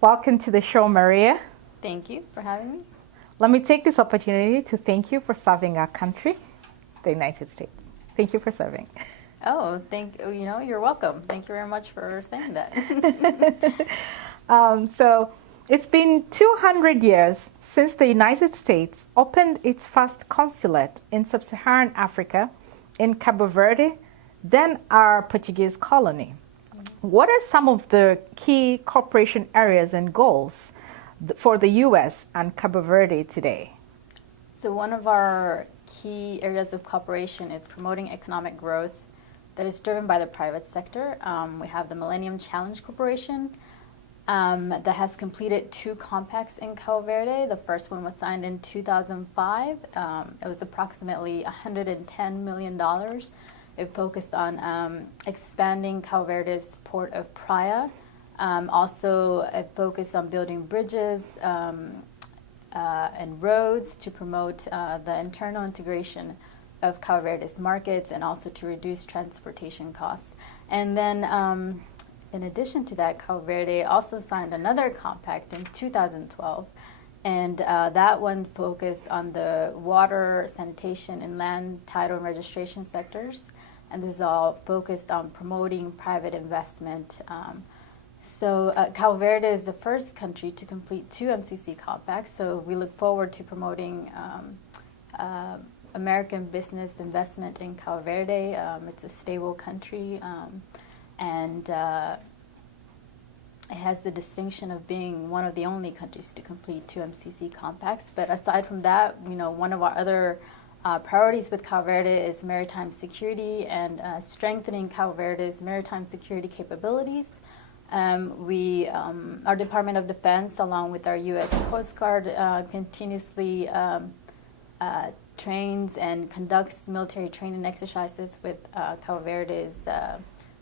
Welcome to the show, Maria. Thank you for having me. Let me take this opportunity to thank you for serving our country, the United States. Thank you for serving. Oh, you're welcome. Thank you very much for saying that. So it's been 200 years since the United States opened its first consulate in sub-Saharan Africa in Cabo Verde, then our Portuguese colony. What are some of the key cooperation areas and goals for the U.S. and Cabo Verde today? So one of our key areas of cooperation is promoting economic growth that is driven by the private sector. We have the Millennium Challenge Corporation that has completed 2 compacts in Cabo Verde. The first one was signed in 2005. It was approximately $110 million. It focused on expanding Cabo Verde's port of Praia. Also, it focused on building bridges and roads to promote the internal integration of Cabo Verde's markets and also to reduce transportation costs. And then, in addition to that, Cabo Verde also signed another compact in 2012. And that one focused on the water, sanitation, and land title and registration sectors. And this is all focused on promoting private investment. So Cabo Verde is the first country to complete 2 MCC compacts. So we look forward to promoting American business investment in Cabo Verde. It's a stable country, and it has the distinction of being one of the only countries to complete 2 MCC compacts. But aside from that, one of our other priorities with Cabo Verde is maritime security and strengthening Cabo Verde's maritime security capabilities. Our Department of Defense, along with our U.S. Coast Guard, continuously trains and conducts military training exercises with Cabo Verde's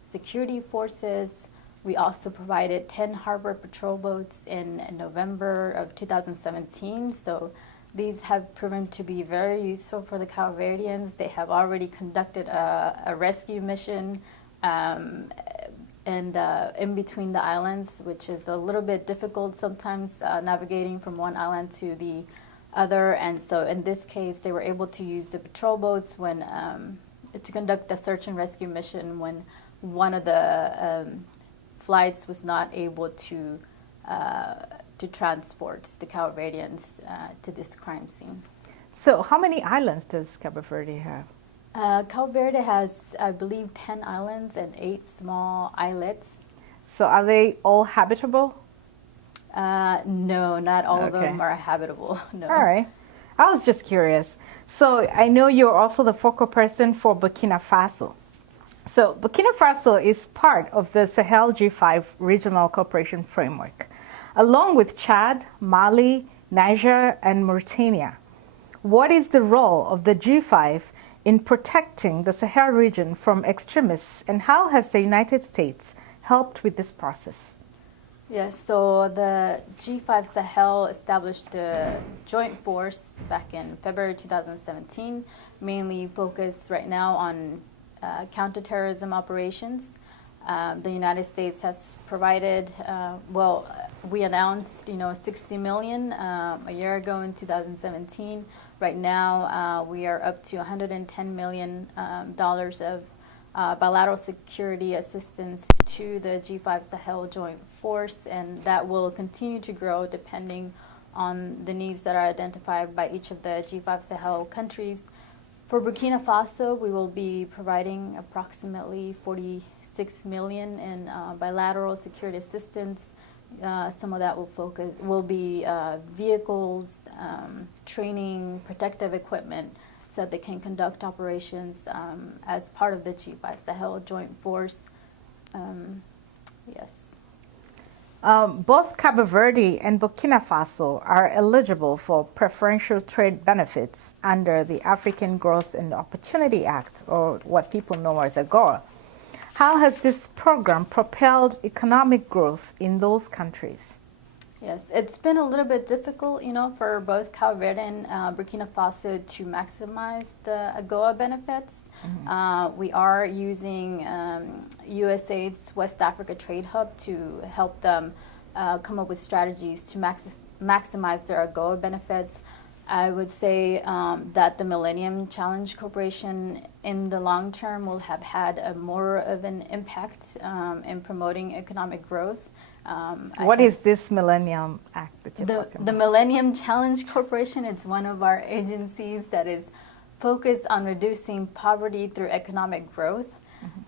security forces. We also provided 10 harbor patrol boats in November of 2017. So these have proven to be very useful for the Cabo Verdeans. They have already conducted a rescue mission and in between the islands, which is a little bit difficult sometimes navigating from one island to the other. And so in this case, they were able to use the patrol boats when to conduct a search and rescue mission when one of the flights was not able to transport the Cabo Verdeans to this crime scene. So how many islands does Cabo Verde have? Cabo Verde has, I believe, 10 islands and 8 small islets. So are they all habitable? No, not all of them are habitable. No. All right. I was just curious. So I know you're also the focal person for Burkina Faso. So Burkina Faso is part of the Sahel G5 Regional Cooperation Framework, along with Chad, Mali, Niger, and Mauritania. What is the role of the G5 in protecting the Sahel region from extremists, and how has the United States helped with this process? Yes, so the G5 Sahel established a joint force back in February 2017, mainly focused right now on counterterrorism operations. The United States has provided, we announced, $60 million a year ago in 2017. Right now, we are up to $110 million of bilateral security assistance to the G5 Sahel Joint Force, and that will continue to grow depending on the needs that are identified by each of the G5 Sahel countries. For Burkina Faso, we will be providing approximately $46 million in bilateral security assistance. Some of that will be vehicles, training, protective equipment, so that they can conduct operations as part of the G5 Sahel Joint Force. Yes. Both Cabo Verde and Burkina Faso are eligible for preferential trade benefits under the African Growth and Opportunity Act, or what people know as AGOA. How has this program propelled economic growth in those countries? Yes, it's been a little bit difficult, for both Cabo Verde and Burkina Faso to maximize the AGOA benefits. Mm-hmm. We are using USAID's West Africa Trade Hub to help them come up with strategies to maximize their AGOA benefits. I would say that the Millennium Challenge Corporation in the long term will have had more of an impact in promoting economic growth. What is this Millennium Act that you're talking about? The Millennium Challenge Corporation, it's one of our agencies that is focused on reducing poverty through economic growth.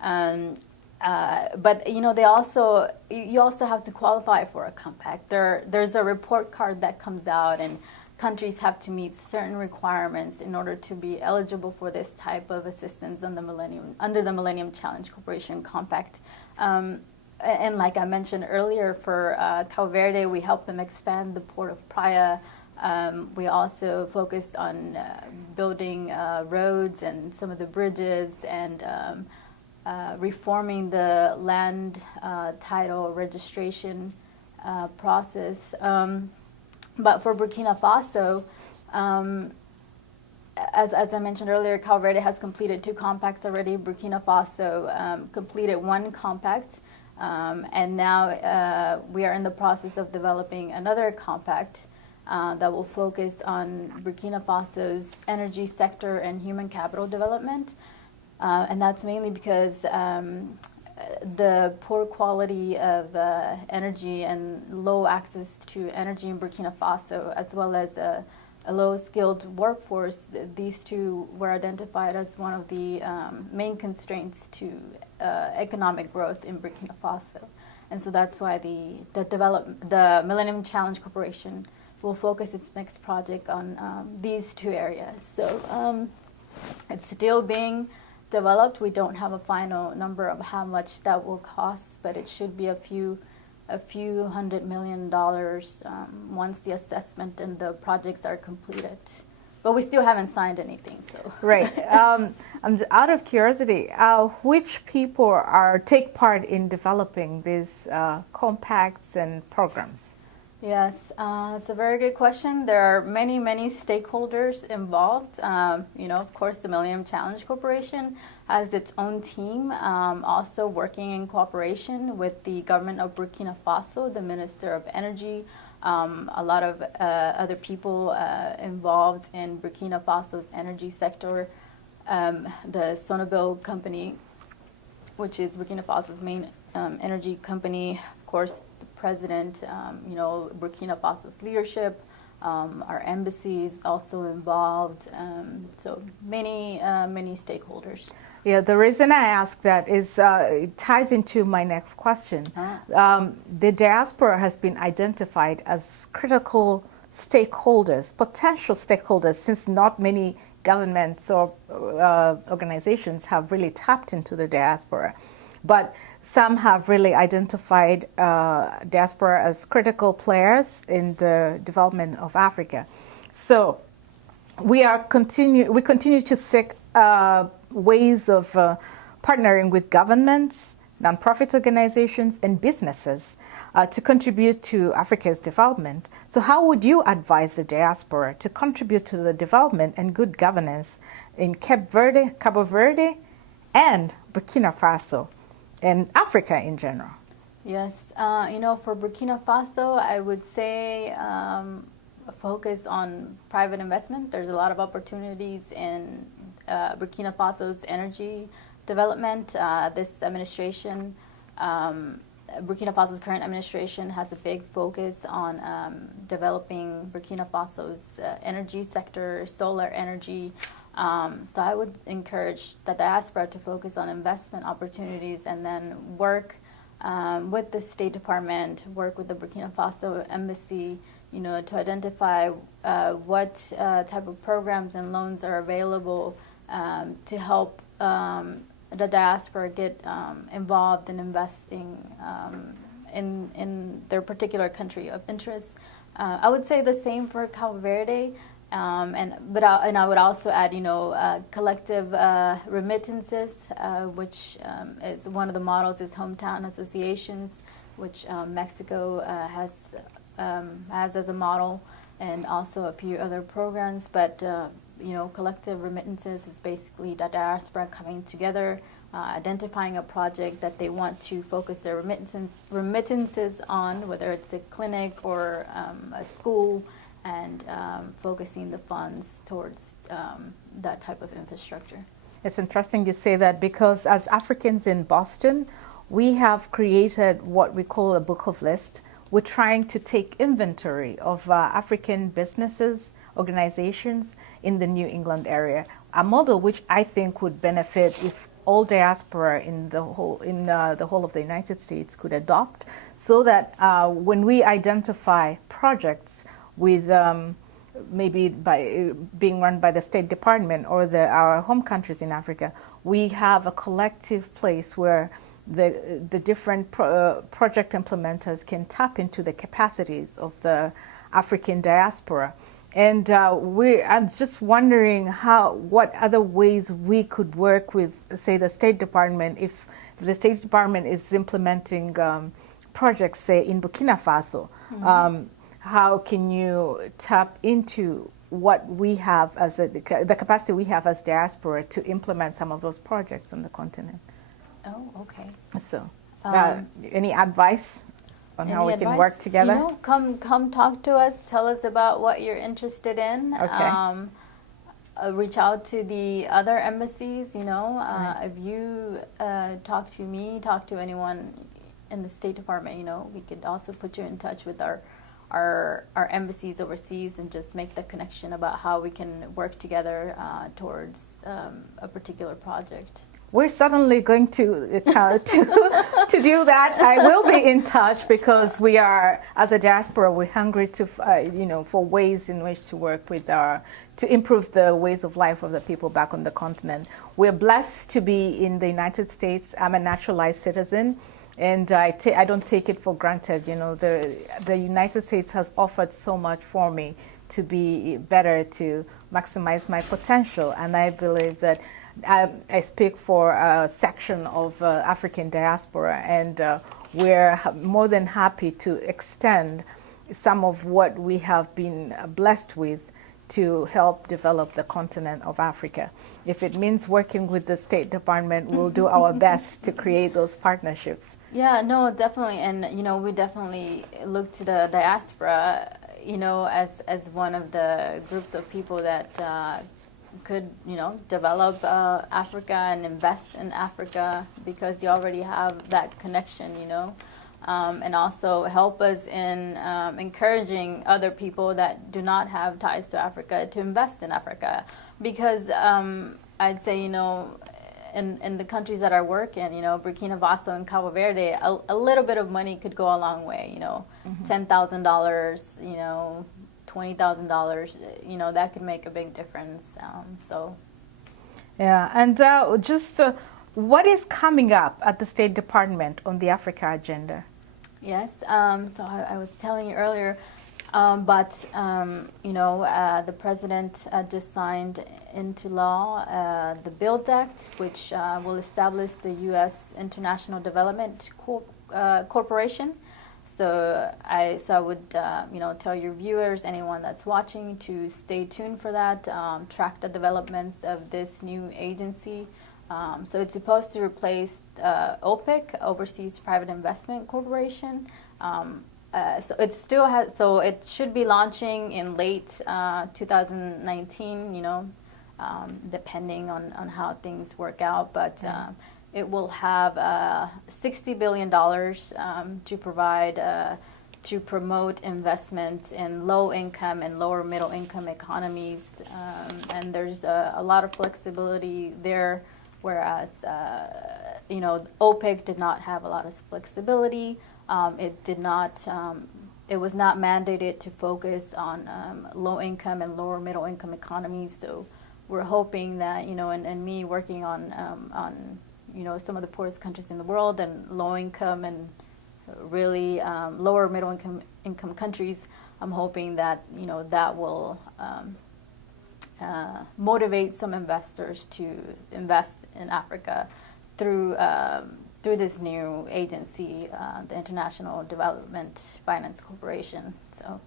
But you know, you also have to qualify for a compact. There's a report card that comes out, and countries have to meet certain requirements in order to be eligible for this type of assistance under the Millennium Challenge Corporation Compact. And like I mentioned earlier, for Cabo Verde, we helped them expand the port of Praia. We also focused on building roads and some of the bridges, and reforming the land title registration process. But for Burkina Faso, as I mentioned earlier, Cabo Verde has completed 2 compacts already. Burkina Faso completed 1 compact, and now we are in the process of developing another compact that will focus on Burkina Faso's energy sector and human capital development. And that's mainly because the poor quality of energy and low access to energy in Burkina Faso, as well as a low-skilled workforce, these 2 were identified as one of the main constraints to economic growth in Burkina Faso. And so that's why the Millennium Challenge Corporation will focus its next project on these 2 areas. So it's still being developed. We don't have a final number of how much that will cost, but it should be a few $100 million once the assessment and the projects are completed. But we still haven't signed anything. So right. I'm out of curiosity. Which people take part in developing these compacts and programs? Yes, it's a very good question. There are many stakeholders involved. You know, of course, the Millennium Challenge Corporation has its own team, also working in cooperation with the government of Burkina Faso, the Minister of Energy, a lot of other people involved in Burkina Faso's energy sector, the Sonabil company, which is Burkina Faso's main energy company, of course, the president, you know, Burkina Faso's leadership, our embassy is also involved, so many stakeholders. Yeah, the reason I ask that is it ties into my next question. The diaspora has been identified as critical stakeholders, potential stakeholders, since not many governments or organizations have really tapped into the diaspora. But some have really identified diaspora as critical players in the development of Africa. So we continue to seek ways of partnering with governments, nonprofit organizations, and businesses to contribute to Africa's development. So how would you advise the diaspora to contribute to the development and good governance in Cabo Verde, and Burkina Faso, and Africa in general? Yes, you know, for Burkina Faso, I would say focus on private investment. There's a lot of opportunities in Burkina Faso's energy development. This administration, Burkina Faso's current administration, has a big focus on developing Burkina Faso's energy sector, solar energy. So I would encourage the diaspora to focus on investment opportunities, and then work with the State Department, work with the Burkina Faso embassy, you know, to identify what type of programs and loans are available to help the diaspora get involved in investing in their particular country of interest. I would say the same for Cabo Verde, and I would also add, you know, collective remittances, which is one of the models is hometown associations, which Mexico has as a model, and also a few other programs. But you know, collective remittances is basically the diaspora coming together, identifying a project that they want to focus their remittances on, whether it's a clinic or a school, and focusing the funds towards that type of infrastructure. It's interesting you say that, because as Africans in Boston, we have created what we call a book of lists. We're trying to take inventory of African businesses, organizations in the New England area, a model which I think would benefit if all diaspora in the whole of the United States could adopt, so that when we identify projects with maybe by being run by the State Department or our home countries in Africa, we have a collective place where the different project implementers can tap into the capacities of the African diaspora. And I'm just wondering what other ways we could work with, say, the State Department, if the State Department is implementing projects, say, in Burkina Faso. Mm-hmm. How can you tap into what we have as the capacity we have as diaspora to implement some of those projects on the continent? Oh, okay. So, any advice on how we can work together? You know, come talk to us. Tell us about what you're interested in. Okay. Reach out to the other embassies. You know, Right. if you talk to me, talk to anyone in the State Department. You know, we could also put you in touch with our embassies overseas and just make the connection about how we can work together towards a particular project. We're certainly going to do that. I will be in touch, because we are, as a diaspora, we're hungry to for ways in which to work with to improve the ways of life of the people back on the continent. We're blessed to be in the United States. I'm a naturalized citizen, and I don't take it for granted. You know, the United States has offered so much for me to be better, to maximize my potential, and I believe that I speak for a section of African diaspora, and we're more than happy to extend some of what we have been blessed with to help develop the continent of Africa. If it means working with the State Department, we'll do our best to create those partnerships. Yeah, no, definitely. And, you know, we definitely look to the diaspora, you know, as one of the groups of people that could, you know, develop Africa and invest in Africa, because you already have that connection, you know, and also help us in encouraging other people that do not have ties to Africa to invest in Africa, because I'd say, you know, in the countries that I work in, you know, Burkina Faso and Cabo Verde, a little bit of money could go a long way, you know, mm-hmm. $10,000, you know, $20,000, you know, that could make a big difference. Yeah, and just what is coming up at the State Department on the Africa agenda? Yes, so I was telling you earlier, but you know, the president just signed into law the BUILD Act, which will establish the U.S. International Development Corporation. So I would you know, tell your viewers, anyone that's watching, to stay tuned for that, track the developments of this new agency. So it's supposed to replace OPIC, Overseas Private Investment Corporation. So it still has, so it should be launching in late 2019, you know, depending on how things work out, but it will have $60 billion to provide, to promote investment in low-income and lower-middle-income economies, and there's a lot of flexibility there, whereas you know, OPIC did not have a lot of flexibility. It did not. It was not mandated to focus on low-income and lower-middle-income economies. So we're hoping that, you know, and me working on you know, some of the poorest countries in the world and low-income and really lower middle-income countries, I'm hoping that, you know, that will motivate some investors to invest in Africa through this new agency, the International Development Finance Corporation. So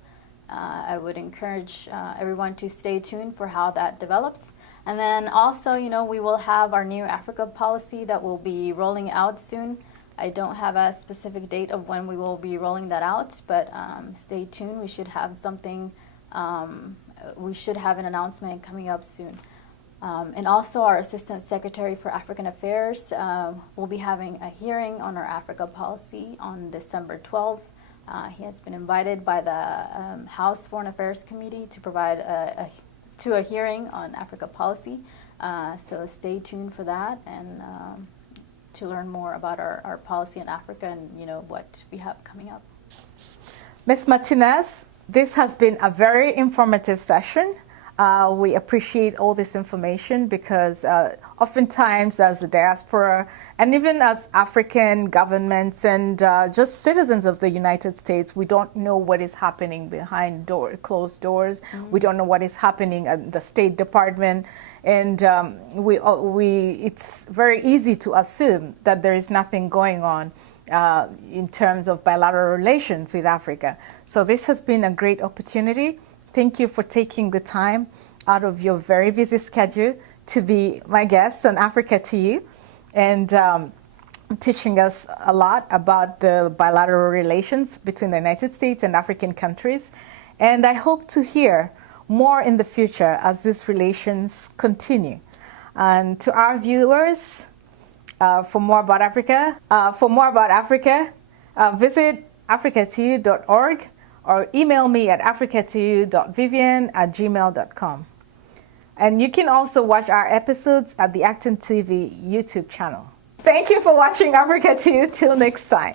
I would encourage everyone to stay tuned for how that develops. And then also, we will have our new Africa policy that will be rolling out soon. I don't have a specific date of when we will be rolling that out, but stay tuned. We should have something, we should have an announcement coming up soon. And also our Assistant Secretary for African Affairs will be having a hearing on our Africa policy on December 12th. He has been invited by the House Foreign Affairs Committee to provide a hearing on Africa policy. So stay tuned for that and to learn more about our policy in Africa and what we have coming up. Ms. Martinez, this has been a very informative session. We appreciate all this information because oftentimes as a diaspora and even as African governments and just citizens of the United States, we don't know what is happening behind closed doors. Mm-hmm. We don't know what is happening at the State Department. And it's very easy to assume that there is nothing going on in terms of bilateral relations with Africa. So this has been a great opportunity. Thank you for taking the time out of your very busy schedule to be my guest on Africa to You and teaching us a lot about the bilateral relations between the United States and African countries. And I hope to hear more in the future as these relations continue. And to our viewers, for more about Africa, visit africatoyou.org or email me at africatoyou.vivian@gmail.com. And you can also watch our episodes at the ActonTV YouTube channel. Thank you for watching Africa to You. Till next time.